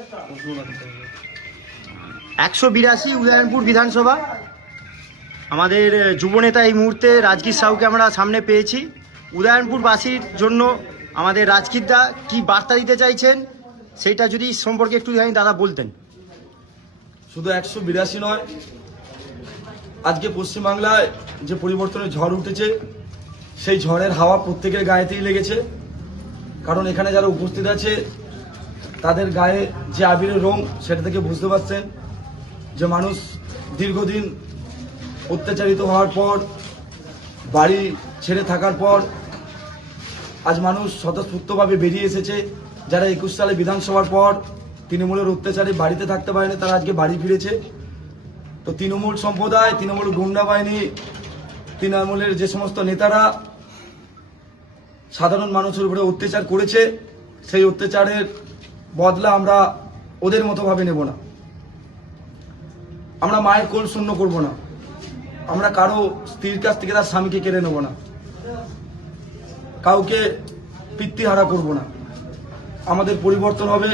182 উদয়নপুর বিধানসভা। আমাদের যুবনেতা এই মুহূর্তে রাজগীর সাউকে আমরা সামনে পেয়েছি। উদয়নপুরবাসীর জন্য আমাদের রাজগীরদা কি বার্তা দিতে চাইছেন সেইটা যদি সম্পর্কে একটু দাদা বলতেন। শুধু 182 নয়, আজকে পশ্চিমবাংলায় যে পরিবর্তনের ঝড় উঠেছে সেই ঝড়ের হাওয়া প্রত্যেকের গায়েতেই লেগেছে। কারণ এখানে যারা উপস্থিত আছে তাদের গায়ে যে আবিরের রং সেটা থেকে বুঝতে পারছেন যে মানুষ দীর্ঘদিন অত্যাচারিত হওয়ার পর, বাড়ি ছেড়ে থাকার পর আজ মানুষ স্বতঃস্ফূর্তভাবে বেরিয়ে এসেছে। যারা 21 সালে বিধানসভার পর তৃণমূলের অত্যাচারে বাড়িতে থাকতে পারেনি তারা আজকে বাড়ি ফিরেছে। তো তৃণমূল সম্প্রদায়, তৃণমূল গুন্ডা বাহিনী, তৃণমূলের যে সমস্ত নেতারা সাধারণ মানুষের উপরে অত্যাচার করেছে সেই অত্যাচারের বদলা আমরা ওদের মতো ভাবে নেব না। আমরা মায়ের কোল শূন্য করব না, আমরা কারো স্ত্রীর কাছ থেকে তার স্বামীকে কেড়ে নেব না, কাউকে পিতৃহারা করব না। আমাদের পরিবর্তন হবে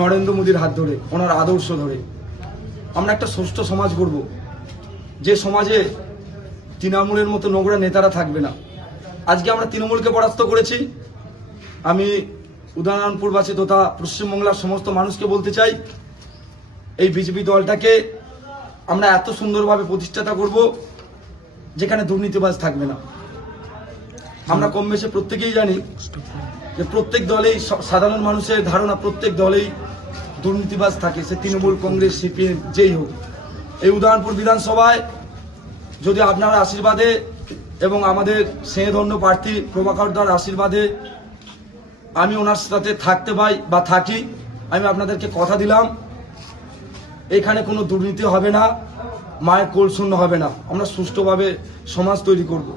নরেন্দ্র মোদীর হাত ধরে, ওনার আদর্শ ধরে। আমরা একটা সুষ্ঠু সমাজ গড়ব, যে সমাজে তৃণমূলের মতো নোংরা নেতারা থাকবে না। আজকে আমরা তৃণমূলকে পরাস্ত করেছি। আমি উদয়নপুরবাসী তথা পশ্চিমবাংলার সমস্ত মানুষকে বলতে চাই, এই বিজেপি দলটাকে আমরা এত সুন্দরভাবে প্রতিষ্ঠাতা করব যেখানে দুর্নীতিবাজ থাকবে না। আমরা কম বেশি প্রত্যেকেই জানি যে প্রত্যেক দলেই, সাধারণ মানুষের ধারণা প্রত্যেক দলেই দুর্নীতিবাজ থাকে, সে তৃণমূল, কংগ্রেস, সিপিএম যেই হোক। এই উদয়নপুর বিধানসভায় যদি আপনার আশীর্বাদে এবং আমাদের স্নেহধন্য প্রার্থী প্রভাকর দার আশীর্বাদে আমি ওনার সাথে থাকতে পাই বা থাকি, আমি আপনাদেরকে কথা দিলাম এখানে কোনো দুর্নীতি হবে না, মায়ের কোল শূন্য হবে না। আমরা সুষ্ঠুভাবে সমাজ তৈরি করব।